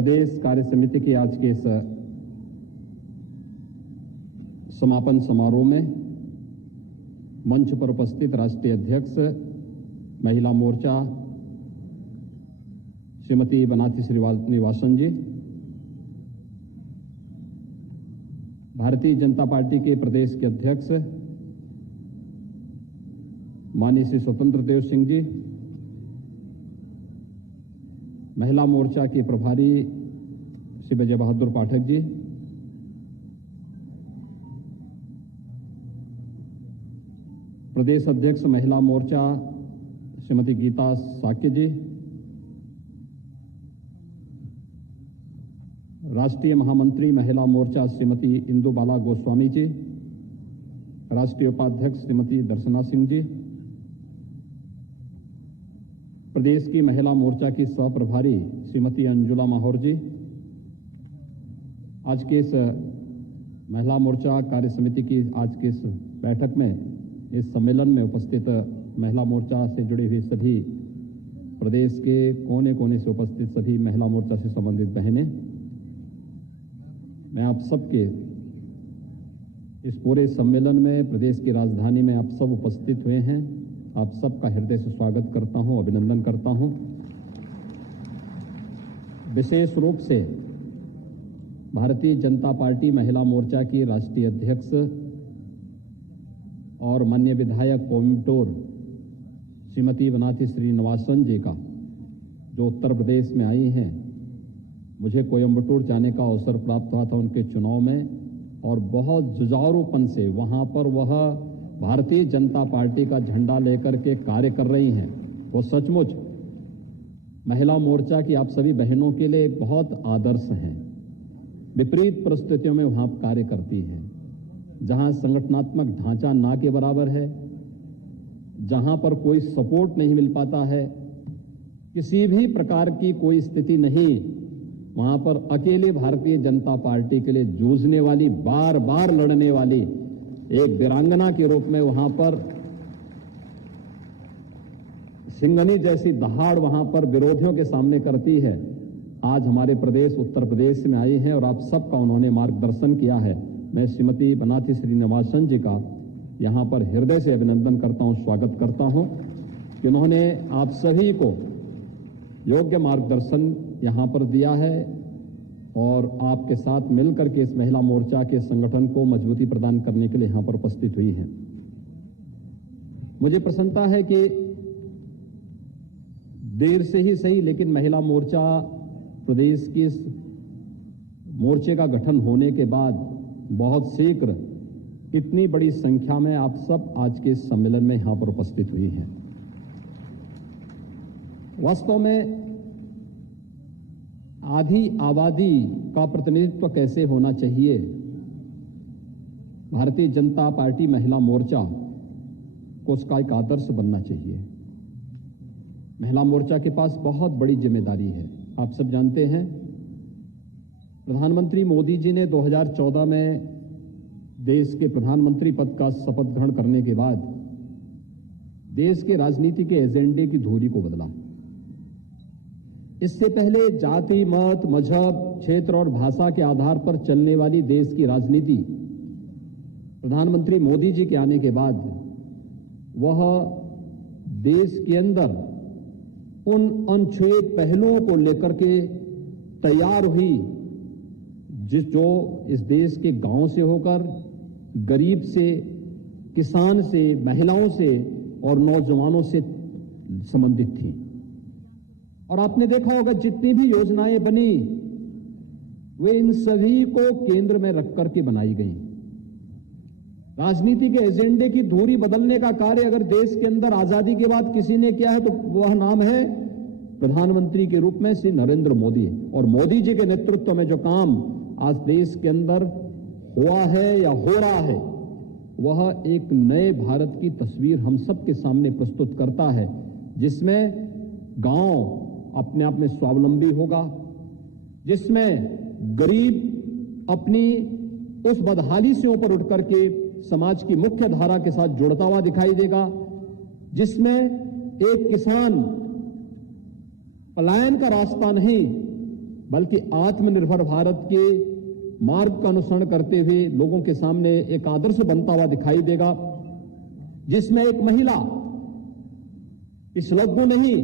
प्रदेश कार्य समिति की आज के इस समापन समारोह में मंच पर उपस्थित राष्ट्रीय अध्यक्ष महिला मोर्चा श्रीमती बनाथी श्रीनिवासन जी, भारतीय जनता पार्टी के प्रदेश के अध्यक्ष माननीय श्री स्वतंत्र देव सिंह जी, महिला मोर्चा के प्रभारी श्री विजय बहादुर पाठक जी, प्रदेश अध्यक्ष महिला मोर्चा श्रीमती गीता साक्य जी, राष्ट्रीय महामंत्री महिला मोर्चा श्रीमती इंदु बाला गोस्वामी जी, राष्ट्रीय उपाध्यक्ष श्रीमती दर्शना सिंह जी, प्रदेश की महिला मोर्चा की सह प्रभारी श्रीमती अंजुला माहौर जी, आज के इस महिला मोर्चा कार्य समिति की आज के इस बैठक में, इस सम्मेलन में उपस्थित महिला मोर्चा से जुड़ी हुई सभी प्रदेश के कोने कोने से उपस्थित सभी महिला मोर्चा से संबंधित बहनें, मैं आप सबके इस पूरे सम्मेलन में प्रदेश की राजधानी में आप सब उपस्थित हुए हैं, आप सबका हृदय से स्वागत करता हूं, अभिनंदन करता हूं। विशेष रूप से भारतीय जनता पार्टी महिला मोर्चा की राष्ट्रीय अध्यक्ष और माननीय विधायक कोयम्बटूर श्रीमती बनाथी श्रीनिवासन जी का, जो उत्तर प्रदेश में आई हैं, मुझे कोयम्बटूर जाने का अवसर प्राप्त हुआ था उनके चुनाव में, और बहुत जुझारूपन से वहां पर वह भारतीय जनता पार्टी का झंडा लेकर के कार्य कर रही हैं। वो सचमुच महिला मोर्चा की आप सभी बहनों के लिए एक बहुत आदर्श हैं। विपरीत परिस्थितियों में वहां कार्य करती हैं, जहां संगठनात्मक ढांचा ना के बराबर है, जहां पर कोई सपोर्ट नहीं मिल पाता है, किसी भी प्रकार की कोई स्थिति नहीं, वहां पर अकेले भारतीय जनता पार्टी के लिए जूझने वाली, बार बार लड़ने वाली एक वीरांगना के रूप में वहां पर सिंघनी जैसी दहाड़ वहां पर विरोधियों के सामने करती है। आज हमारे प्रदेश उत्तर प्रदेश में आई हैं और आप सबका उन्होंने मार्गदर्शन किया है। मैं श्रीमती बनाथी श्रीनिवासन जी का यहां पर हृदय से अभिनंदन करता हूं, स्वागत करता हूं कि उन्होंने आप सभी को योग्य मार्गदर्शन यहां पर दिया है और आपके साथ मिलकर के इस महिला मोर्चा के संगठन को मजबूती प्रदान करने के लिए यहां पर उपस्थित हुई हैं। मुझे प्रसन्नता है कि देर से ही सही, लेकिन महिला मोर्चा प्रदेश के मोर्चे का गठन होने के बाद बहुत शीघ्र इतनी बड़ी संख्या में आप सब आज के इस सम्मेलन में यहां पर उपस्थित हुई हैं। वास्तव में आधी आबादी का प्रतिनिधित्व कैसे होना चाहिए, भारतीय जनता पार्टी महिला मोर्चा को उसका एक आदर्श बनना चाहिए। महिला मोर्चा के पास बहुत बड़ी जिम्मेदारी है। आप सब जानते हैं, प्रधानमंत्री मोदी जी ने 2014 में देश के प्रधानमंत्री पद का शपथ ग्रहण करने के बाद देश के राजनीति के एजेंडे की धुरी को बदला। इससे पहले जाति, मत, मजहब, क्षेत्र और भाषा के आधार पर चलने वाली देश की राजनीति प्रधानमंत्री मोदी जी के आने के बाद वह देश के अंदर उन अनछुए पहलुओं को लेकर के तैयार हुई जो इस देश के गांव से होकर गरीब से, किसान से, महिलाओं से और नौजवानों से संबंधित थी। और आपने देखा होगा जितनी भी योजनाएं बनी वे इन सभी को केंद्र में रख करके बनाई गई। राजनीति के एजेंडे की धुरी बदलने का कार्य अगर देश के अंदर आजादी के बाद किसी ने किया है तो वह नाम है प्रधानमंत्री के रूप में श्री नरेंद्र मोदी। और मोदी जी के नेतृत्व में जो काम आज देश के अंदर हुआ है या हो रहा है, वह एक नए भारत की तस्वीर हम सबके सामने प्रस्तुत करता है, जिसमें गांव अपने आप में स्वावलंबी होगा, जिसमें गरीब अपनी उस बदहाली से ऊपर उठ करके समाज की मुख्य धारा के साथ जुड़ता हुआ दिखाई देगा, जिसमें एक किसान पलायन का रास्ता नहीं बल्कि आत्मनिर्भर भारत के मार्ग का अनुसरण करते हुए लोगों के सामने एक आदर्श बनता हुआ दिखाई देगा, जिसमें एक महिला इस लघु नहीं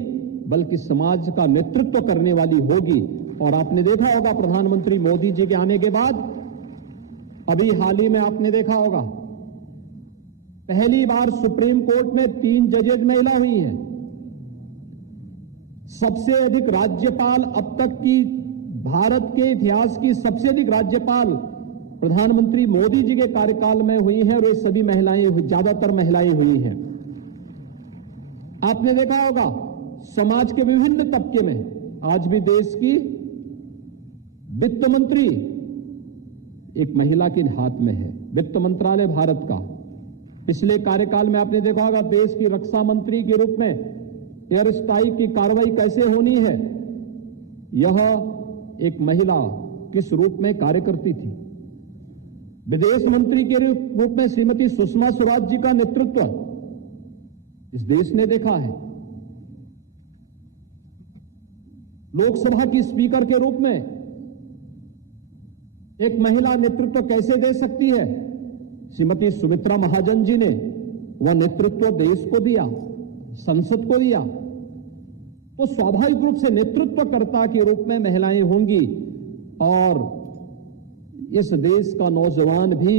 बल्कि समाज का नेतृत्व करने वाली होगी। और आपने देखा होगा प्रधानमंत्री मोदी जी के आने के बाद, अभी हाल ही में आपने देखा होगा, पहली बार सुप्रीम कोर्ट में 3 जजेज महिला हुई हैं। सबसे अधिक राज्यपाल अब तक की भारत के इतिहास की सबसे अधिक राज्यपाल प्रधानमंत्री मोदी जी के कार्यकाल में हुई हैं, और ये सभी महिलाएं, ज्यादातर महिलाएं हुई हैं। आपने देखा होगा समाज के विभिन्न तबके में आज भी देश की वित्त मंत्री एक महिला के हाथ में है। वित्त मंत्रालय भारत का पिछले कार्यकाल में आपने देखा होगा देश की रक्षा मंत्री के रूप में एयर स्ट्राइक की कार्रवाई कैसे होनी है, यह एक महिला किस रूप में कार्य करती थी। विदेश मंत्री के रूप में श्रीमती सुषमा स्वराज जी का नेतृत्व इस देश ने देखा है। लोकसभा की स्पीकर के रूप में एक महिला नेतृत्व कैसे दे सकती है, श्रीमती सुमित्रा महाजन जी ने वह नेतृत्व देश को दिया, संसद को दिया। तो स्वाभाविक रूप से नेतृत्वकर्ता के रूप में महिलाएं होंगी, और इस देश का नौजवान भी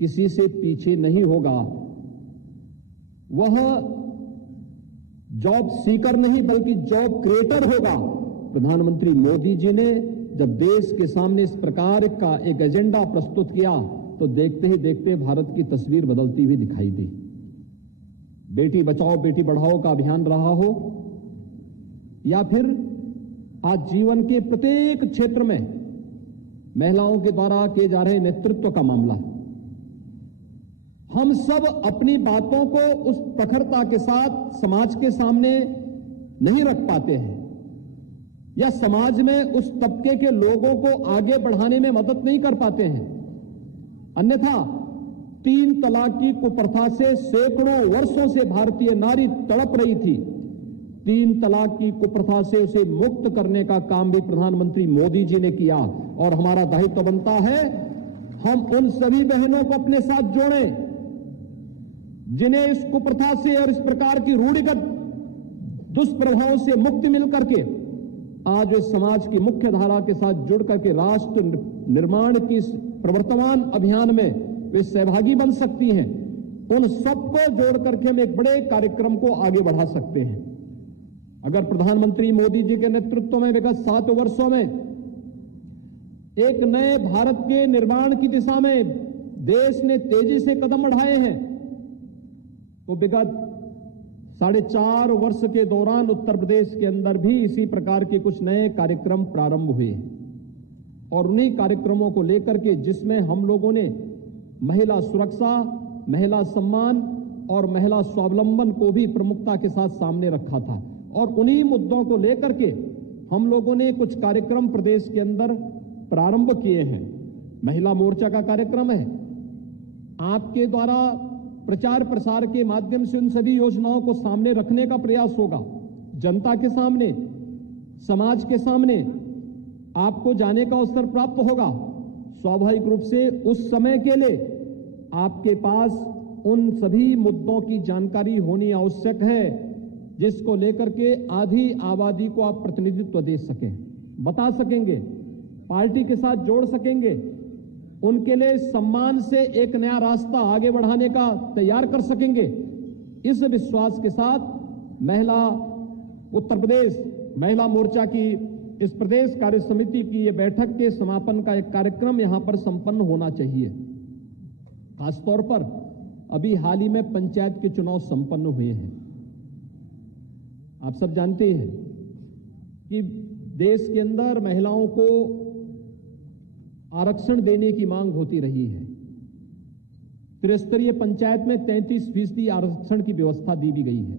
किसी से पीछे नहीं होगा। वह जॉब सीकर नहीं बल्कि जॉब क्रिएटर होगा। प्रधानमंत्री मोदी जी ने जब देश के सामने इस प्रकार का एक एजेंडा प्रस्तुत किया, तो देखते ही देखते भारत की तस्वीर बदलती हुई दिखाई दी। बेटी बचाओ बेटी बढ़ाओ का अभियान रहा हो, या फिर आज जीवन के प्रत्येक क्षेत्र में महिलाओं के द्वारा किए जा रहे नेतृत्व का मामला, हम सब अपनी बातों को उस प्रखरता के साथ समाज के सामने नहीं रख पाते हैं, या समाज में उस तबके के लोगों को आगे बढ़ाने में मदद नहीं कर पाते हैं। अन्यथा 3 तलाक की कुप्रथा से सैकड़ों वर्षों से भारतीय नारी तड़प रही थी। 3 तलाक की कुप्रथा से उसे मुक्त करने का काम भी प्रधानमंत्री मोदी जी ने किया, और हमारा दायित्व बनता है हम उन सभी बहनों को अपने साथ जोड़ें जिन्हें इस कुप्रथा से और इस प्रकार की रूढ़िगत दुष्प्रभावों से मुक्ति मिल करके आज इस समाज की मुख्य धारा के साथ जुड़ करके राष्ट्र निर्माण की इस प्रवर्तमान अभियान में वे सहभागी बन सकती हैं। उन सबको जोड़ करके हम एक बड़े कार्यक्रम को आगे बढ़ा सकते हैं। अगर प्रधानमंत्री मोदी जी के नेतृत्व में विगत 7 वर्षों में एक नए भारत के निर्माण की दिशा में देश ने तेजी से कदम बढ़ाए हैं, तो विगत 4.5 वर्ष के दौरान उत्तर प्रदेश के अंदर भी इसी प्रकार के कुछ नए कार्यक्रम प्रारंभ हुए, और उन्हीं कार्यक्रमों को लेकर के जिसमें हम लोगों ने महिला सुरक्षा, महिला सम्मान और महिला स्वावलंबन को भी प्रमुखता के साथ सामने रखा था, और उन्हीं मुद्दों को लेकर के हम लोगों ने कुछ कार्यक्रम प्रदेश के अंदर प्रारंभ किए हैं। महिला मोर्चा का कार्यक्रम है, आपके द्वारा प्रचार प्रसार के माध्यम से उन सभी योजनाओं को सामने रखने का प्रयास होगा। जनता के सामने, समाज के सामने आपको जाने का अवसर प्राप्त होगा। स्वाभाविक रूप से उस समय के लिए आपके पास उन सभी मुद्दों की जानकारी होनी आवश्यक है जिसको लेकर के आधी आबादी को आप प्रतिनिधित्व दे सकें, बता सकेंगे, पार्टी के साथ जोड़ सकेंगे, उनके लिए सम्मान से एक नया रास्ता आगे बढ़ाने का तैयार कर सकेंगे। इस विश्वास के साथ महिला उत्तर प्रदेश महिला मोर्चा की इस प्रदेश कार्य समिति की ये बैठक के समापन का एक कार्यक्रम यहां पर संपन्न होना चाहिए। खासतौर पर अभी हाल ही में पंचायत के चुनाव संपन्न हुए हैं। आप सब जानते हैं कि देश के अंदर महिलाओं को आरक्षण देने की मांग होती रही है। त्रिस्तरीय पंचायत में 33% आरक्षण की व्यवस्था दी भी गई है,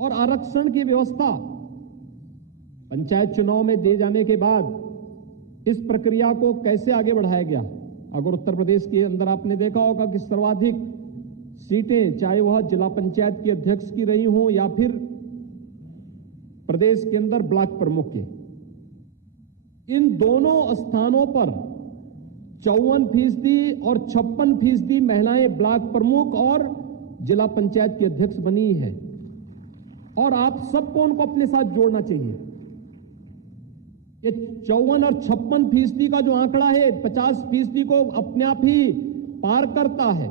और आरक्षण की व्यवस्था पंचायत चुनाव में दे जाने के बाद इस प्रक्रिया को कैसे आगे बढ़ाया गया। अगर उत्तर प्रदेश के अंदर आपने देखा होगा कि सर्वाधिक सीटें, चाहे वह जिला पंचायत की अध्यक्ष की रही हों या फिर प्रदेश के अंदर ब्लॉक प्रमुख के, इन दोनों स्थानों पर 54% और 56% महिलाएं ब्लॉक प्रमुख और जिला पंचायत की अध्यक्ष बनी है और आप सबको उनको अपने साथ जोड़ना चाहिए। ये 54 और 56% का जो आंकड़ा है 50% को अपने आप ही पार करता है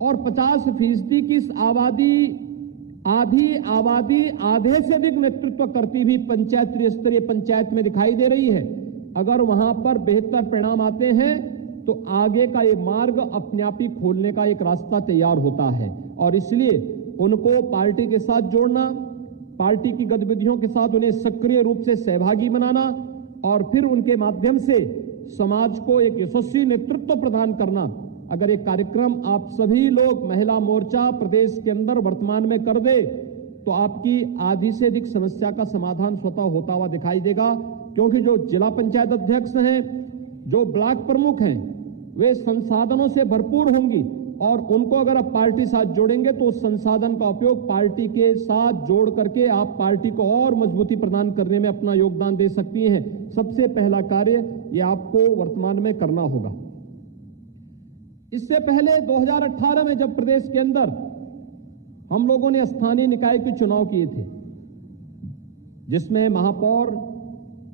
और 50% की इस आधी आबादी आधे से अधिक नेतृत्व करती भी पंचायत त्रिस्तरीय पंचायत में दिखाई दे रही है। अगर वहां पर बेहतर परिणाम आते हैं तो आगे का ये मार्ग अपने आप ही खोलने का एक रास्ता तैयार होता है और इसलिए उनको पार्टी के साथ जोड़ना, पार्टी की गतिविधियों के साथ उन्हें सक्रिय रूप से सहभागी बनाना और फिर उनके माध्यम से समाज को एक यशस्वी नेतृत्व प्रदान करना। अगर एक कार्यक्रम आप सभी लोग महिला मोर्चा प्रदेश के अंदर वर्तमान में कर दे तो आपकी आधी से अधिक समस्या का समाधान स्वतः होता हुआ दिखाई देगा, क्योंकि जो जिला पंचायत अध्यक्ष हैं, जो ब्लॉक प्रमुख हैं, वे संसाधनों से भरपूर होंगी और उनको अगर आप पार्टी साथ जोड़ेंगे तो उस संसाधन का उपयोग पार्टी के साथ जोड़ करके आप पार्टी को और मजबूती प्रदान करने में अपना योगदान दे सकती हैं। सबसे पहला कार्य ये आपको वर्तमान में करना होगा। इससे पहले 2018 में जब प्रदेश के अंदर हम लोगों ने स्थानीय निकाय के चुनाव किए थे, जिसमें महापौर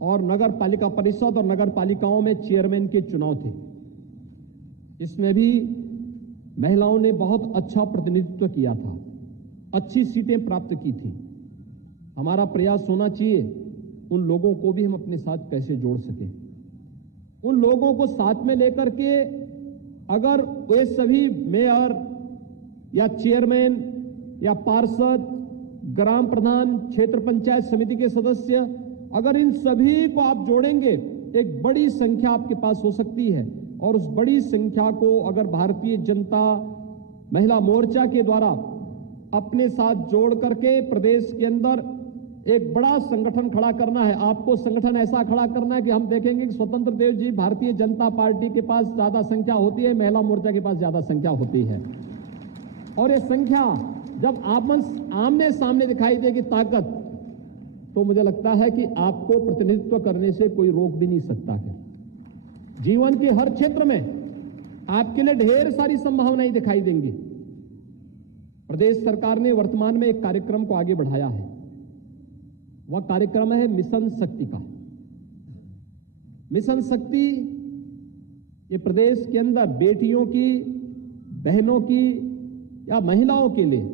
और नगर पालिका परिषद और नगर पालिकाओं में चेयरमैन के चुनाव थे, इसमें भी महिलाओं ने बहुत अच्छा प्रतिनिधित्व किया था, अच्छी सीटें प्राप्त की थी। हमारा प्रयास होना चाहिए उन लोगों को भी हम अपने साथ कैसे जोड़ सकें, उन लोगों को साथ में लेकर के अगर वे सभी मेयर या चेयरमैन या पार्षद, ग्राम प्रधान, क्षेत्र पंचायत समिति के सदस्य, अगर इन सभी को आप जोड़ेंगे एक बड़ी संख्या आपके पास हो सकती है और उस बड़ी संख्या को अगर भारतीय जनता महिला मोर्चा के द्वारा अपने साथ जोड़ करके प्रदेश के अंदर एक बड़ा संगठन खड़ा करना है। आपको संगठन ऐसा खड़ा करना है कि हम देखेंगे कि स्वतंत्र देव जी भारतीय जनता पार्टी के पास ज्यादा संख्या होती है, महिला मोर्चा के पास ज्यादा संख्या होती है और ये संख्या जब आमने सामने दिखाई देगी ताकत, तो मुझे लगता है कि आपको प्रतिनिधित्व करने से कोई रोक भी नहीं सकता है। जीवन के हर क्षेत्र में आपके लिए ढेर सारी संभावनाएं दिखाई देंगी। प्रदेश सरकार ने वर्तमान में एक कार्यक्रम को आगे बढ़ाया है, वह कार्यक्रम है मिशन शक्ति का। मिशन शक्ति ये प्रदेश के अंदर बेटियों की, बहनों की या महिलाओं के लिए,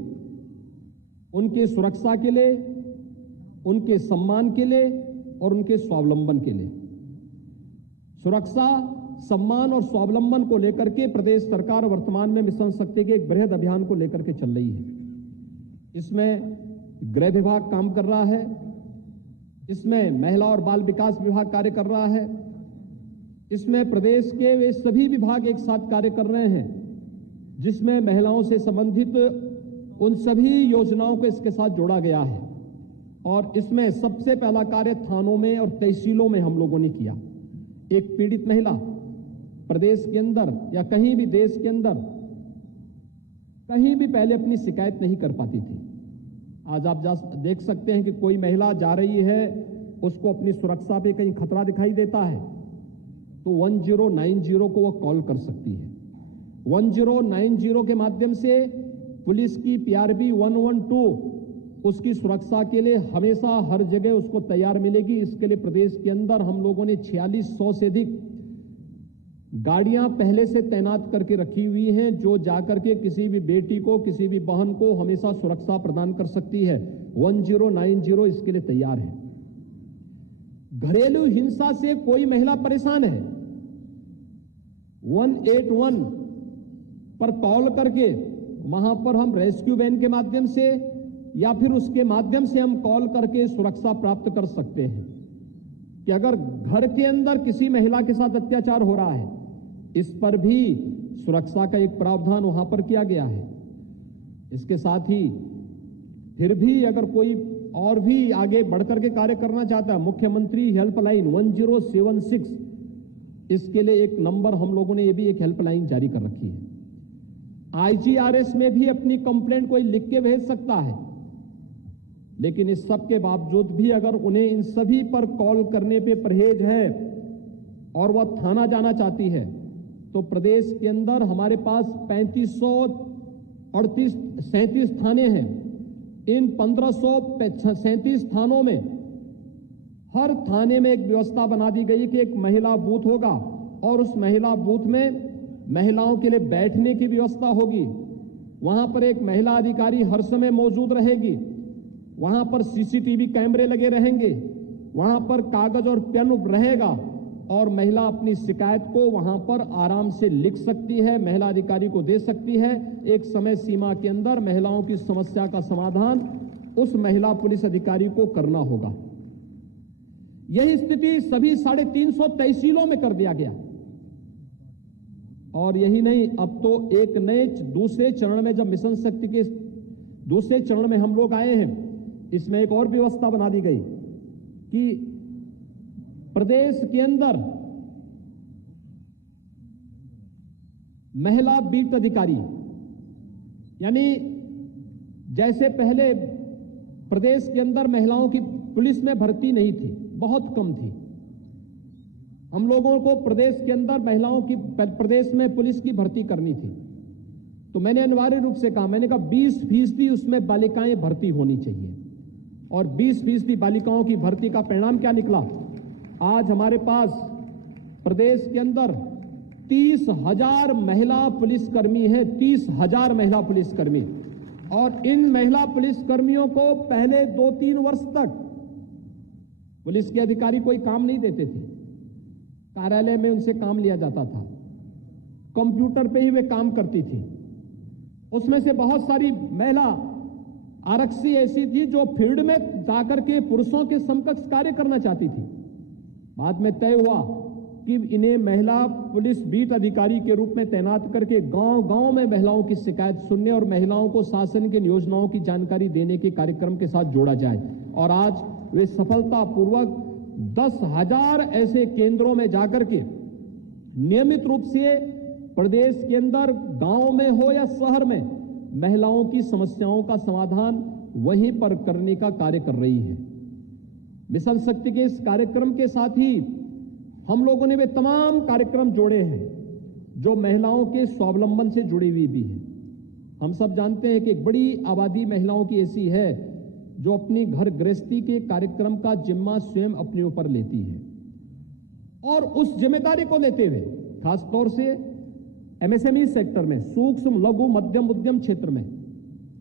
उनकी सुरक्षा के लिए, उनके सम्मान के लिए और उनके स्वावलंबन के लिए, सुरक्षा, सम्मान और स्वावलंबन को लेकर के प्रदेश सरकार वर्तमान में मिशन शक्ति के एक बृहद अभियान को लेकर के चल रही है। इसमें गृह विभाग काम कर रहा है, इसमें महिला और बाल विकास विभाग कार्य कर रहा है, इसमें प्रदेश के वे सभी विभाग एक साथ कार्य कर रहे हैं, जिसमें महिलाओं से संबंधित उन सभी योजनाओं को इसके साथ जोड़ा गया है। और इसमें सबसे पहला कार्य थानों में और तहसीलों में हम लोगों ने किया। एक पीड़ित महिला प्रदेश के अंदर या कहीं भी देश के अंदर कहीं भी पहले अपनी शिकायत नहीं कर पाती थी। आज आप देख सकते हैं कि कोई महिला जा रही है, उसको अपनी सुरक्षा पे कहीं खतरा दिखाई देता है तो 1090 को वो कॉल कर सकती है। 1090 के माध्यम से पुलिस की PRB 112 उसकी सुरक्षा के लिए हमेशा हर जगह उसको तैयार मिलेगी। इसके लिए प्रदेश के अंदर हम लोगों ने 4600 से अधिक गाड़ियां पहले से तैनात करके रखी हुई हैं, जो जाकर के किसी भी बेटी को, किसी भी बहन को हमेशा सुरक्षा प्रदान कर सकती है। 1090 इसके लिए तैयार है। घरेलू हिंसा से कोई महिला परेशान है, 181 पर कॉल करके वहां पर हम रेस्क्यू वैन के माध्यम से या फिर उसके माध्यम से हम कॉल करके सुरक्षा प्राप्त कर सकते हैं कि अगर घर के अंदर किसी महिला के साथ अत्याचार हो रहा है, इस पर भी सुरक्षा का एक प्रावधान वहां पर किया गया है। इसके साथ ही फिर भी अगर कोई और भी आगे बढ़कर के कार्य करना चाहता है, मुख्यमंत्री हेल्पलाइन 1076 इसके लिए एक नंबर हम लोगों ने ये भी एक हेल्पलाइन जारी कर रखी है। IGRS में भी अपनी कंप्लेंट कोई लिख के भेज सकता है। लेकिन इस सब के बावजूद भी अगर उन्हें इन सभी पर कॉल करने पे परहेज है और वह थाना जाना चाहती है, तो प्रदेश के अंदर हमारे पास 3537 थाने हैं। इन 1537 थानों में हर थाने में एक व्यवस्था बना दी गई कि एक महिला बूथ होगा और उस महिला बूथ में महिलाओं के लिए बैठने की व्यवस्था होगी। वहां पर एक महिला अधिकारी हर समय मौजूद रहेगी। वहां पर सीसीटीवी कैमरे लगे रहेंगे। वहां पर कागज और पेन रहेगा और महिला अपनी शिकायत को वहां पर आराम से लिख सकती है, महिला अधिकारी को दे सकती है। एक समय सीमा के अंदर महिलाओं की समस्या का समाधान उस महिला पुलिस अधिकारी को करना होगा। यही स्थिति सभी 350 तहसीलों में कर दिया गया। और यही नहीं, अब तो एक नए दूसरे चरण में, जब मिशन शक्ति के दूसरे चरण में हम लोग आए हैं, इसमें एक और व्यवस्था बना दी गई कि प्रदेश के अंदर महिला बीट अधिकारी, यानी जैसे पहले प्रदेश के अंदर महिलाओं की पुलिस में भर्ती नहीं थी, बहुत कम थी। हम लोगों को प्रदेश के अंदर महिलाओं की प्रदेश में पुलिस की भर्ती करनी थी, तो मैंने अनिवार्य रूप से कहा, मैंने कहा 20% उसमें बालिकाएं भर्ती होनी चाहिए। और 20% बालिकाओं की भर्ती का परिणाम क्या निकला? आज हमारे पास प्रदेश के अंदर 30,000 महिला पुलिसकर्मी हैं, 30,000 महिला पुलिसकर्मी। और इन महिला पुलिसकर्मियों को पहले 2-3 वर्ष तक पुलिस के अधिकारी कोई काम नहीं देते थे। कार्यालय में उनसे काम लिया जाता था, कंप्यूटर पे ही वे काम करती थी। उसमें से बहुत सारी महिला आरक्षी ऐसी थी जो फील्ड में जाकर के पुरुषों के समकक्ष कार्य करना चाहती थी। बाद में तय हुआ कि इन्हें महिला पुलिस बीट अधिकारी के रूप में तैनात करके गांव-गांव में महिलाओं की शिकायत सुनने और महिलाओं को शासन की योजनाओं की जानकारी देने के कार्यक्रम के साथ जोड़ा जाए। और आज वे सफलतापूर्वक 10,000 ऐसे केंद्रों में जाकर के नियमित रूप से प्रदेश के अंदर गांव में हो या शहर में महिलाओं की समस्याओं का समाधान वहीं पर करने का कार्य कर रही है। मिशन शक्ति के इस कार्यक्रम के साथ ही हम लोगों ने वे तमाम कार्यक्रम जोड़े हैं जो महिलाओं के स्वावलंबन से जुड़ी हुई भी है। हम सब जानते हैं कि एक बड़ी आबादी महिलाओं की ऐसी है जो अपनी घर गृहस्थी के कार्यक्रम का जिम्मा स्वयं अपने ऊपर लेती है। और उस जिम्मेदारी को लेते हुए खासतौर से एमएसएमई सेक्टर में, सूक्ष्म लघु मध्यम उद्यम क्षेत्र में,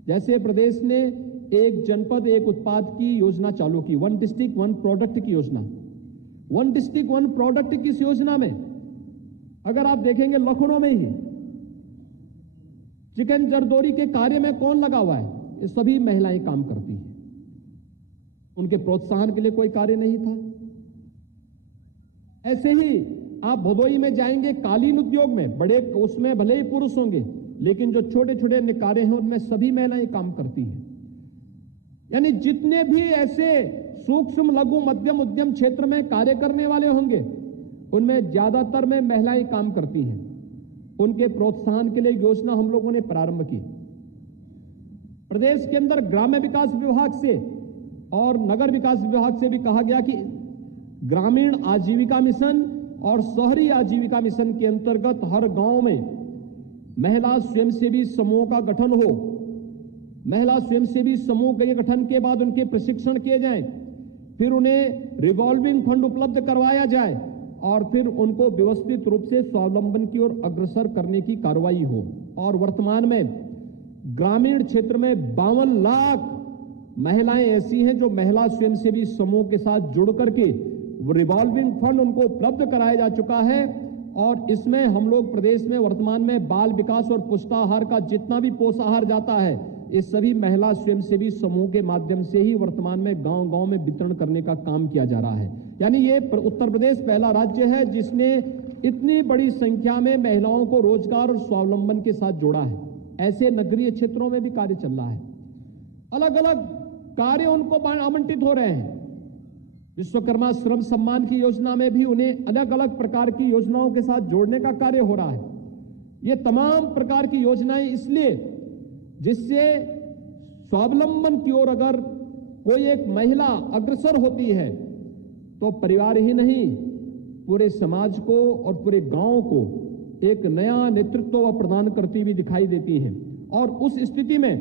जैसे प्रदेश ने एक जनपद एक उत्पाद की योजना चालू की, 1 डिस्ट्रिक्ट 1 प्रोडक्ट की योजना। 1 डिस्ट्रिक्ट 1 प्रोडक्ट की इस योजना में अगर आप देखेंगे लखनऊ में ही चिकन जरदोरी के कार्य में कौन लगा हुआ है? ये सभी महिलाएं काम करती हैं। उनके प्रोत्साहन के लिए कोई कार्य नहीं था। ऐसे ही आप भदोई में जाएंगे, कालीन उद्योग में बड़े, उसमें भले ही पुरुष होंगे, लेकिन जो छोटे छोटे कार्य हैं उनमें सभी महिलाएं काम करती हैं। यानी जितने भी ऐसे सूक्ष्म लघु मध्यम उद्यम क्षेत्र में कार्य करने वाले होंगे उनमें ज्यादातर में महिलाएं काम करती हैं। उनके प्रोत्साहन के लिए योजना हम लोगों ने प्रारंभ की। प्रदेश के अंदर ग्राम्य विकास विभाग से और नगर विकास विभाग से भी कहा गया कि ग्रामीण आजीविका मिशन और शहरी आजीविका मिशन के अंतर्गत हर गांव में महिला स्वयंसेवी समूह का गठन हो। महिला स्वयंसेवी समूह के गठन के बाद उनके प्रशिक्षण किए जाएं, फिर उन्हें रिवॉल्विंग फंड उपलब्ध करवाया जाए और फिर उनको व्यवस्थित रूप से स्वावलंबन की ओर अग्रसर करने की कार्रवाई हो। और वर्तमान में ग्रामीण क्षेत्र में 52 लाख महिलाएं ऐसी हैं जो महिला स्वयंसेवी समूह के साथ जुड़ करके रिवॉल्विंग फंड उनको उपलब्ध कराया जा चुका है। और इसमें हम लोग प्रदेश में वर्तमान में बाल विकास और पुष्टाहार का जितना भी पोषाहार जाता है, इस सभी महिला स्वयंसेवी समूह के माध्यम से ही वर्तमान में गांव-गांव में वितरण करने का काम किया जा रहा है। यानी ये उत्तर प्रदेश पहला राज्य है जिसने इतनी बड़ी संख्या में महिलाओं को रोजगार और स्वावलंबन के साथ जोड़ा है। ऐसे नगरीय क्षेत्रों में भी कार्य चल रहा है। अलग अलग कार्य उनको आवंटित हो रहे हैं। विश्वकर्मा श्रम सम्मान की योजना में भी उन्हें अलग अलग प्रकार की योजनाओं के साथ जोड़ने का कार्य हो रहा है। ये तमाम प्रकार की योजनाएं इसलिए जिससे स्वावलंबन की ओर अगर कोई एक महिला अग्रसर होती है तो परिवार ही नहीं, पूरे समाज को और पूरे गांव को एक नया नेतृत्व प्रदान करती हुई दिखाई देती हैं। और उस स्थिति में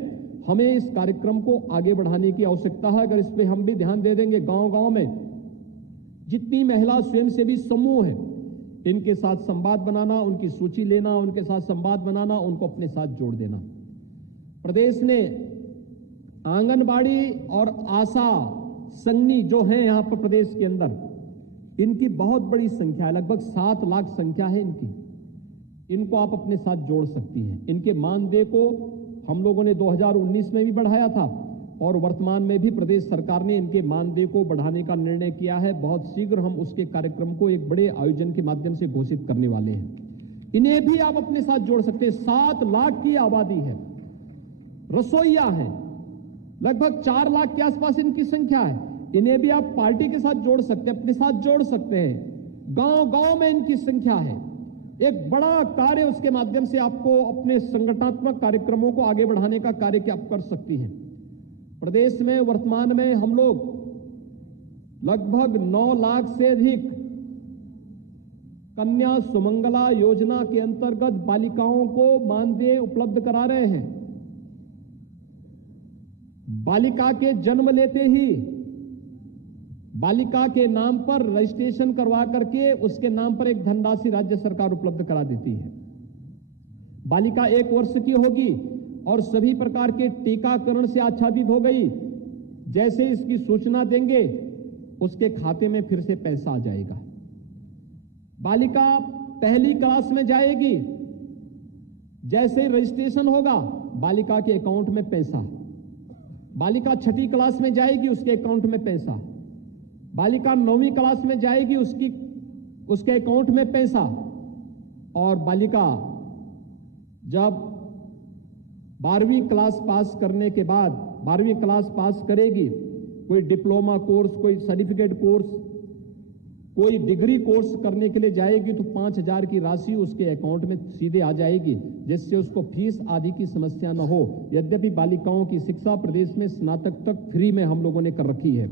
हमें इस कार्यक्रम को आगे बढ़ाने की आवश्यकता है। अगर इस पे हम भी ध्यान दे देंगे, गांव-गांव में जितनी महिला स्वयंसेवी समूह हैं, इनके साथ संवाद बनाना, उनकी सूची लेना, उनके साथ संवाद बनाना, उनको अपने साथ जोड़ देना। प्रदेश ने आंगनबाड़ी और आशा संगनी जो हैं यहां पर प्रदेश के अंदर, इनकी बहुत बड़ी संख्या है, लगभग 7 लाख संख्या है इनकी। इनको आप अपने साथ जोड़ सकती हैं। इनके मानदेय को हम लोगों ने 2019 में भी बढ़ाया था और वर्तमान में भी प्रदेश सरकार ने इनके मानदेय को बढ़ाने का निर्णय किया है। बहुत शीघ्र हम उसके कार्यक्रम को एक बड़े आयोजन के माध्यम से घोषित करने वाले हैं। इन्हें भी आप अपने साथ जोड़ सकते हैं। 7 लाख की आबादी है, रसोइया हैं, लगभग 4 लाख के आसपास इनकी संख्या है। इन्हें भी आप पार्टी के साथ जोड़ सकते हैं, अपने साथ जोड़ सकते हैं। गांव-गांव में इनकी संख्या है। एक बड़ा कार्य उसके माध्यम से आपको अपने संगठनात्मक कार्यक्रमों को आगे बढ़ाने का कार्य क्या आप कर सकती हैं। प्रदेश में वर्तमान में हम लोग लगभग 9 लाख से अधिक कन्या सुमंगला योजना के अंतर्गत बालिकाओं को मानदेय उपलब्ध करा रहे हैं। बालिका के जन्म लेते ही बालिका के नाम पर रजिस्ट्रेशन करवा करके उसके नाम पर एक धनराशि राज्य सरकार उपलब्ध करा देती है। बालिका 1 वर्ष की होगी और सभी प्रकार के टीकाकरण से आच्छादित हो गई। जैसे इसकी सूचना देंगे उसके खाते में फिर से पैसा आ जाएगा। बालिका पहली क्लास में जाएगी, जैसे ही रजिस्ट्रेशन होगा बालिका के अकाउंट में पैसा। बालिका 6ठी क्लास में जाएगी, उसके अकाउंट में पैसा। बालिका 9वीं क्लास में जाएगी, उसके अकाउंट में पैसा। और बालिका जब 12वीं क्लास पास करने के बाद 12वीं क्लास पास करेगी, कोई डिप्लोमा कोर्स, कोई सर्टिफिकेट कोर्स, कोई डिग्री कोर्स करने के लिए जाएगी तो 5,000 की राशि उसके अकाउंट में सीधे आ जाएगी, जिससे उसको फीस आदि की समस्या न हो। यद्यपि बालिकाओं की शिक्षा प्रदेश में स्नातक तक फ्री में हम लोगों ने कर रखी है।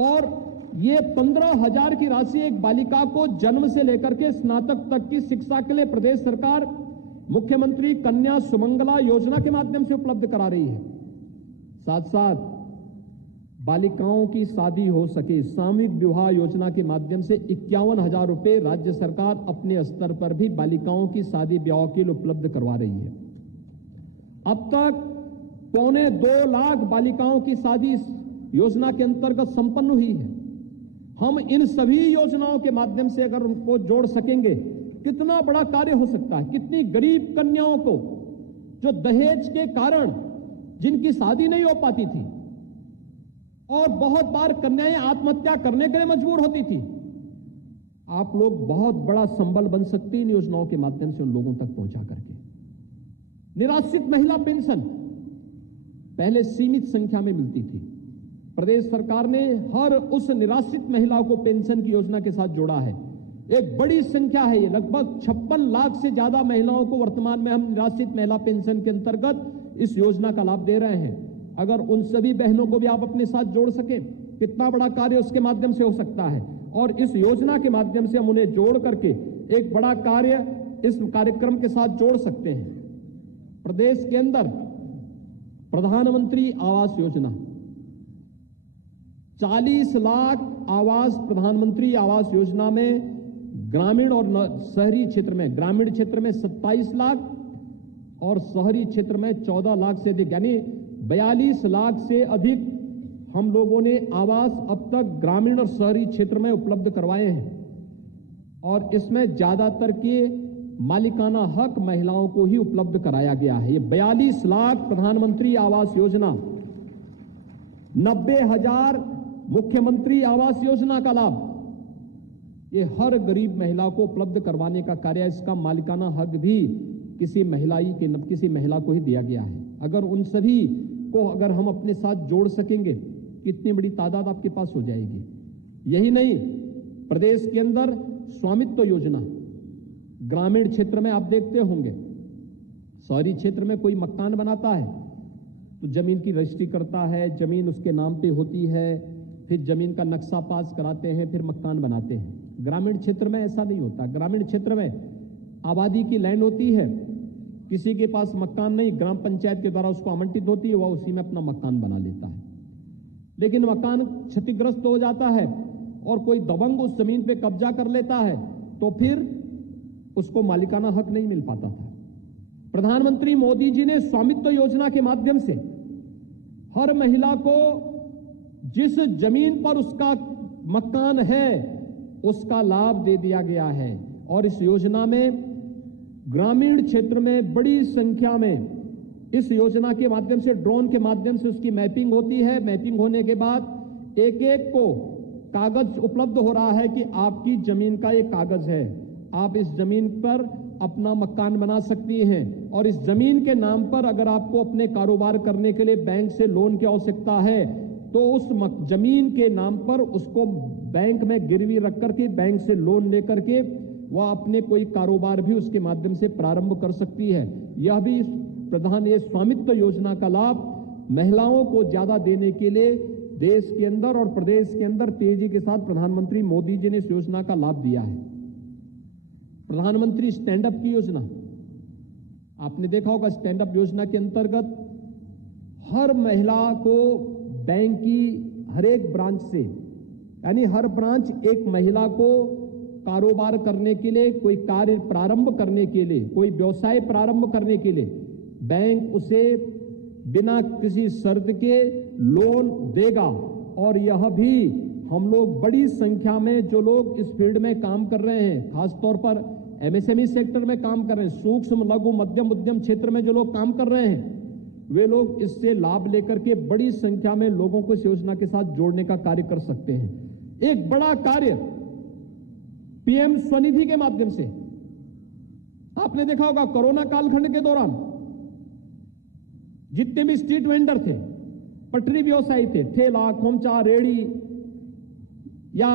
और ये 15,000 की राशि एक बालिका को जन्म से लेकर के स्नातक तक की शिक्षा के लिए प्रदेश सरकार मुख्यमंत्री कन्या सुमंगला योजना के माध्यम से उपलब्ध करा रही है। साथ साथ बालिकाओं की शादी हो सके, सामूहिक विवाह योजना के माध्यम से 51,000 रुपए राज्य सरकार अपने स्तर पर भी बालिकाओं की शादी ब्याह के लिए उपलब्ध करवा रही है। अब तक 2.25 लाख बालिकाओं की शादी इस योजना के अंतर्गत संपन्न हुई है। हम इन सभी योजनाओं के माध्यम से अगर उनको जोड़ सकेंगे, कितना बड़ा कार्य हो सकता है। कितनी गरीब कन्याओं को जो दहेज के कारण जिनकी शादी नहीं हो पाती थी और बहुत बार कन्याएं आत्महत्या करने के लिए मजबूर होती थी, आप लोग बहुत बड़ा संबल बन सकती इन योजनाओं के माध्यम से उन लोगों तक पहुंचा करके। निराश्रित महिला पेंशन पहले सीमित संख्या में मिलती थी। प्रदेश सरकार ने हर उस निराश्रित महिला को पेंशन की योजना के साथ जोड़ा है। एक बड़ी संख्या है ये, लगभग 56 लाख से ज्यादा महिलाओं को वर्तमान में हम निराश्रित महिला पेंशन के अंतर्गत इस योजना का लाभ दे रहे हैं। अगर उन सभी बहनों को भी आप अपने साथ जोड़ सके, कितना बड़ा कार्य उसके माध्यम से हो सकता है। और इस योजना के माध्यम से हम उन्हें जोड़ करके एक बड़ा कार्य इस कार्यक्रम के साथ जोड़ सकते हैं। प्रदेश के अंदर प्रधानमंत्री आवास योजना, 40 लाख आवास प्रधानमंत्री आवास योजना में ग्रामीण और शहरी क्षेत्र में, ग्रामीण क्षेत्र में 27 लाख और शहरी क्षेत्र में 14 लाख से अधिक, यानी 42 लाख से अधिक हम लोगों ने आवास अब तक ग्रामीण और शहरी क्षेत्र में उपलब्ध करवाए हैं। और इसमें ज्यादातर के मालिकाना हक महिलाओं को ही उपलब्ध कराया गया है। ये 42 लाख प्रधानमंत्री आवास योजना, 90,000 मुख्यमंत्री आवास योजना का लाभ, ये हर गरीब महिला को उपलब्ध करवाने का कार्य, इसका मालिकाना हक भी किसी महिला को ही दिया गया है। अगर उन सभी को अगर हम अपने साथ जोड़ सकेंगे, कितनी बड़ी तादाद आपके पास हो जाएगी। यही नहीं, प्रदेश के अंदर स्वामित्व योजना, ग्रामीण क्षेत्र में आप देखते होंगे, शहरी क्षेत्र में कोई मकान बनाता है तो जमीन की रजिस्ट्री करता है, जमीन उसके नाम पे होती है, फिर जमीन का नक्शा पास कराते हैं, फिर मकान बनाते हैं। ग्रामीण क्षेत्र में ऐसा नहीं होता। ग्रामीण क्षेत्र में आबादी की लैंड होती है, किसी के पास मकान नहीं, ग्राम पंचायत के द्वारा उसको आवंटित होती है, वह उसी में अपना मकान बना लेता है। लेकिन मकान क्षतिग्रस्त हो जाता है और कोई दबंग उस जमीन पे कब्जा कर लेता है तो फिर उसको मालिकाना हक नहीं मिल पाता था। प्रधानमंत्री मोदी जी ने स्वामित्व योजना के माध्यम से हर महिला को जिस जमीन पर उसका मकान है उसका लाभ दे दिया गया है। और इस योजना में ग्रामीण क्षेत्र में बड़ी संख्या में इस योजना के माध्यम से ड्रोन के माध्यम से उसकी मैपिंग होती है। मैपिंग होने के बाद एक एक को कागज उपलब्ध हो रहा है कि आपकी जमीन का एक कागज है, आप इस जमीन पर अपना मकान बना सकती हैं। और इस जमीन के नाम पर अगर आपको अपने कारोबार करने के लिए बैंक से लोन की आवश्यकता है तो उस जमीन के नाम पर उसको बैंक में गिरवी रख करके बैंक से लोन लेकर के वह अपने कोई कारोबार भी उसके माध्यम से प्रारंभ कर सकती है। यह भी ये स्वामित्व योजना का लाभ महिलाओं को ज्यादा देने के लिए देश के अंदर और प्रदेश के अंदर तेजी के साथ प्रधानमंत्री मोदी जी ने इस योजना का लाभ दिया है। प्रधानमंत्री स्टैंड अप की योजना आपने देखा होगा। स्टैंड अप योजना के अंतर्गत हर महिला को बैंक की हर एक ब्रांच से, यानी हर ब्रांच एक महिला को कारोबार करने के लिए, कोई कार्य प्रारंभ करने के लिए, कोई व्यवसाय प्रारंभ करने के लिए बैंक उसे बिना किसी शर्त के लोन देगा। और यह भी हम लोग बड़ी संख्या में जो लोग इस फील्ड में काम कर रहे हैं, खासतौर पर एमएसएमई सेक्टर में काम कर रहे हैं, सूक्ष्म लघु मध्यम उद्यम क्षेत्र में जो लोग काम कर रहे हैं, वे लोग इससे लाभ लेकर के बड़ी संख्या में लोगों को इस योजना के साथ जोड़ने का कार्य कर सकते हैं। एक बड़ा कार्य पीएम स्वनिधि के माध्यम से आपने देखा होगा। कोरोना कालखंड के दौरान जितने भी स्ट्रीट वेंडर थे, पटरी व्यवसायी थे, ठेला, खोमचा, रेड़ी या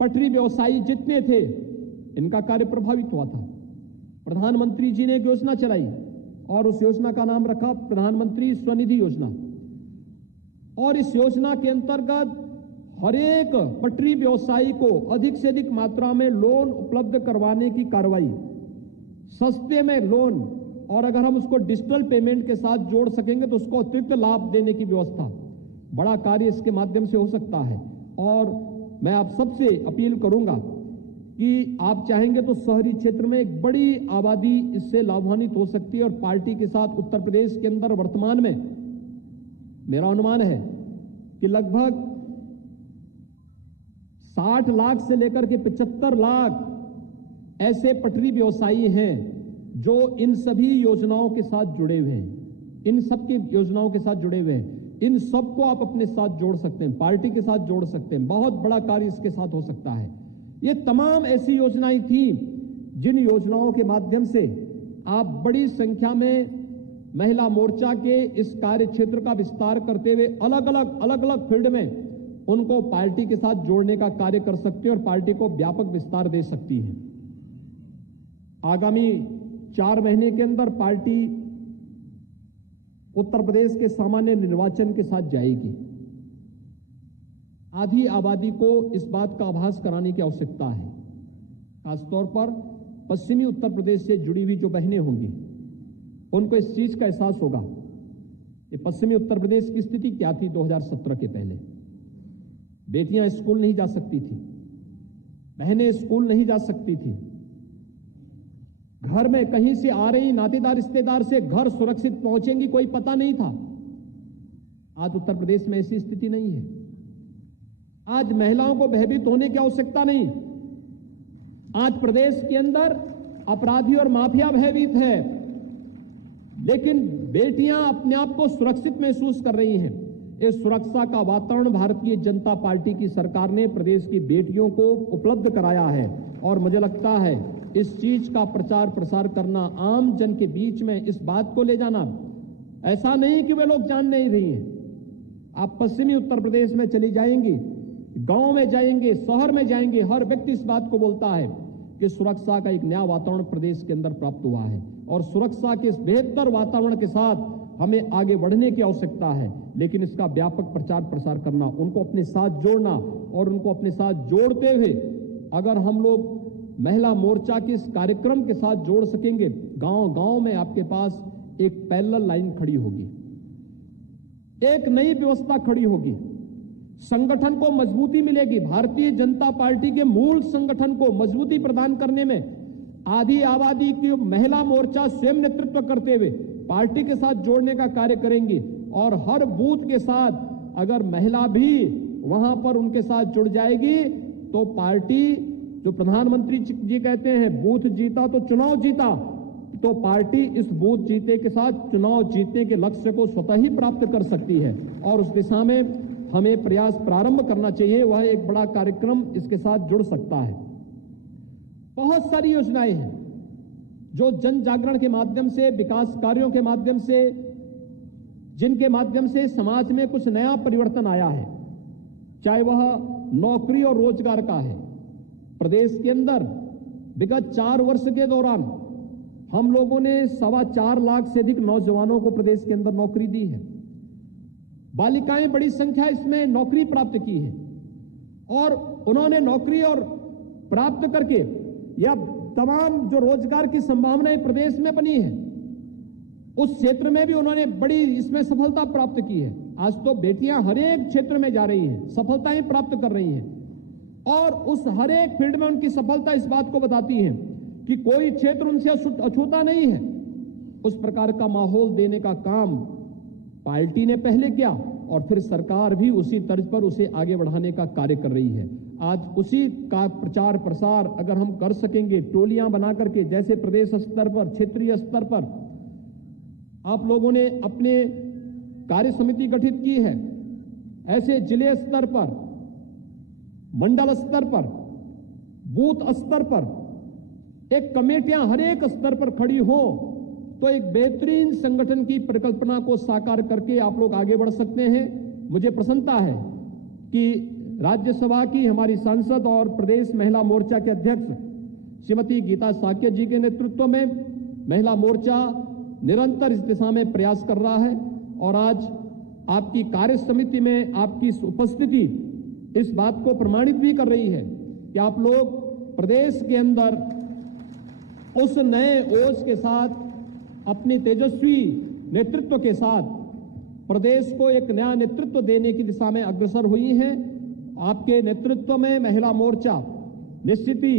पटरी व्यवसायी जितने थे, इनका कार्य प्रभावित हुआ था। प्रधानमंत्री जी ने एक योजना चलाई और उस योजना का नाम रखा प्रधानमंत्री स्वनिधि योजना। और इस योजना के अंतर्गत हर एक पटरी व्यवसायी को अधिक से अधिक मात्रा में लोन उपलब्ध करवाने की कार्रवाई, सस्ते में लोन, और अगर हम उसको डिजिटल पेमेंट के साथ जोड़ सकेंगे तो उसको अतिरिक्त लाभ देने की व्यवस्था, बड़ा कार्य इसके माध्यम से हो सकता है। और मैं आप सबसे अपील करूंगा कि आप चाहेंगे तो शहरी क्षेत्र में एक बड़ी आबादी इससे लाभान्वित हो सकती है। और पार्टी के साथ उत्तर प्रदेश के अंदर वर्तमान में मेरा अनुमान है कि लगभग 60 लाख से लेकर के 75 लाख ऐसे पटरी व्यवसायी हैं जो इन सभी योजनाओं के साथ जुड़े हुए हैं, इन सबकी योजनाओं के साथ जुड़े हुए हैं। इन सबको आप अपने साथ जोड़ सकते हैं, पार्टी के साथ जोड़ सकते हैं। बहुत बड़ा कार्य इसके साथ हो सकता है। ये तमाम ऐसी योजनाएं थी जिन योजनाओं के माध्यम से आप बड़ी संख्या में महिला मोर्चा के इस कार्य क्षेत्र का विस्तार करते हुए अलग अलग फील्ड में उनको पार्टी के साथ जोड़ने का कार्य कर सकते हैं और पार्टी को व्यापक विस्तार दे सकती है। आगामी 4 महीने के अंदर पार्टी उत्तर प्रदेश के सामान्य निर्वाचन के साथ जाएगी। आधी आबादी को इस बात का आभास कराने की आवश्यकता है। खासतौर पर पश्चिमी उत्तर प्रदेश से जुड़ी हुई जो बहनें होंगी उनको इस चीज का एहसास होगा कि पश्चिमी उत्तर प्रदेश की स्थिति क्या थी 2017 के पहले। बेटियां स्कूल नहीं जा सकती थी, बहनें स्कूल नहीं जा सकती थी, घर में कहीं से आ रही नातेदार रिश्तेदार से घर सुरक्षित पहुंचेंगी कोई पता नहीं था। आज उत्तर प्रदेश में ऐसी स्थिति नहीं है। आज महिलाओं को भयभीत होने की आवश्यकता नहीं। आज प्रदेश के अंदर अपराधी और माफिया भयभीत है, लेकिन बेटियां अपने आप को सुरक्षित महसूस कर रही हैं। इस सुरक्षा का वातावरण भारतीय जनता पार्टी की सरकार ने प्रदेश की बेटियों को उपलब्ध कराया है। और मुझे लगता है इस चीज का प्रचार प्रसार करना, आम जन के बीच में इस बात को ले जाना, ऐसा नहीं कि वे लोग जान नहीं रही हैं। आप पश्चिमी उत्तर प्रदेश में चली जाएंगी, गांव में जाएंगे, शहर में जाएंगे, हर व्यक्ति इस बात को बोलता है कि सुरक्षा का एक नया वातावरण प्रदेश के अंदर प्राप्त हुआ है। और सुरक्षा के इस बेहतर वातावरण के साथ हमें आगे बढ़ने की आवश्यकता है, लेकिन इसका व्यापक प्रचार प्रसार करना, उनको अपने साथ जोड़ना और उनको अपने साथ जोड़ते हुए अगर हम लोग महिला मोर्चा के इस कार्यक्रम के साथ जोड़ सकेंगे, गांव-गांव में आपके पास एक पैरेलल लाइन खड़ी होगी, एक नई व्यवस्था खड़ी होगी, संगठन को मजबूती मिलेगी। भारतीय जनता पार्टी के मूल संगठन को मजबूती प्रदान करने में आधी आबादी की महिला मोर्चा स्वयं नेतृत्व करते हुए पार्टी के साथ जोड़ने का कार्य करेंगी और हर बूथ के साथ अगर महिला भी वहां पर उनके साथ जुड़ जाएगी तो पार्टी, जो प्रधानमंत्री जी कहते हैं बूथ जीता तो चुनाव जीता, तो पार्टी इस बूथ जीते के साथ चुनाव जीतने के लक्ष्य को स्वतः ही प्राप्त कर सकती है और उस दिशा में हमें प्रयास प्रारंभ करना चाहिए। वह एक बड़ा कार्यक्रम इसके साथ जुड़ सकता है। बहुत सारी योजनाएं हैं जो जन जागरण के माध्यम से, विकास कार्यों के माध्यम से, जिनके माध्यम से समाज में कुछ नया परिवर्तन आया है, चाहे वह नौकरी और रोजगार का है। प्रदेश के अंदर विगत 4 वर्ष के दौरान हम लोगों ने 4.25 लाख से अधिक नौजवानों को प्रदेश के अंदर नौकरी दी है। बालिकाएं बड़ी संख्या इसमें नौकरी प्राप्त की है और उन्होंने नौकरी और प्राप्त करके या तमाम जो रोजगार की संभावनाएं प्रदेश में बनी है, उस क्षेत्र में भी उन्होंने बड़ी इसमें सफलता प्राप्त की है। आज तो बेटियां हर एक क्षेत्र में जा रही हैं, सफलताएं प्राप्त कर रही हैं और उस हर एक फील्ड में उनकी सफलता इस बात को बताती है कि कोई क्षेत्र उनसे अछूता नहीं है। उस प्रकार का माहौल देने का काम पार्टी ने पहले किया और फिर सरकार भी उसी तर्ज पर उसे आगे बढ़ाने का कार्य कर रही है। आज उसी का प्रचार प्रसार अगर हम कर सकेंगे, टोलियां बना करके, जैसे प्रदेश स्तर पर, क्षेत्रीय स्तर पर आप लोगों ने अपने कार्य समिति गठित की है, ऐसे जिले स्तर पर, मंडल स्तर पर, बूथ स्तर पर एक कमेटियां हर एक स्तर पर खड़ी हो तो एक बेहतरीन संगठन की परिकल्पना को साकार करके आप लोग आगे बढ़ सकते हैं। मुझे प्रसन्नता है कि राज्यसभा की हमारी सांसद और प्रदेश महिला मोर्चा के अध्यक्ष श्रीमती गीता साक्य जी के नेतृत्व में महिला मोर्चा निरंतर इस दिशा में प्रयास कर रहा है और आज आपकी कार्य समिति में आपकी उपस्थिति इस बात को प्रमाणित भी कर रही है कि आप लोग प्रदेश के अंदर उस नए ओज के साथ, अपनी तेजस्वी नेतृत्व के साथ प्रदेश को एक नया नेतृत्व देने की दिशा में अग्रसर हुई हैं। आपके नेतृत्व में महिला मोर्चा निश्चित ही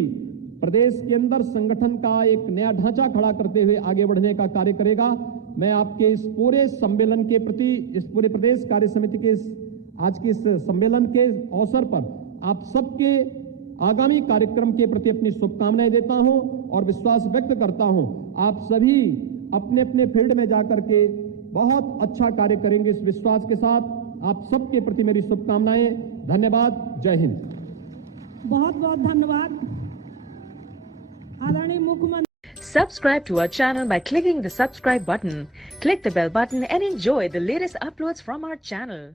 प्रदेश के अंदर संगठन का एक नया ढांचा खड़ा करते हुए आगे बढ़ने का कार्य करेगा। मैं आपके इस पूरे सम्मेलन के प्रति, इस पूरे प्रदेश कार्य समिति के आज के इस सम्मेलन के अवसर पर आप सबके आगामी कार्यक्रम के प्रति अपनी शुभकामनाएं देता हूं और विश्वास व्यक्त करता हूं आप सभी अपने अपने फील्ड में जाकर के बहुत अच्छा कार्य करेंगे। इस विश्वास के साथ आप सबके प्रति मेरी शुभकामनाएं। धन्यवाद। जय हिंद। बहुत बहुत धन्यवाद आदरणीय मुख्यमंत्री। Subscribe to our channel by clicking the subscribe button. Click the bell button and enjoy the latest uploads from our channel.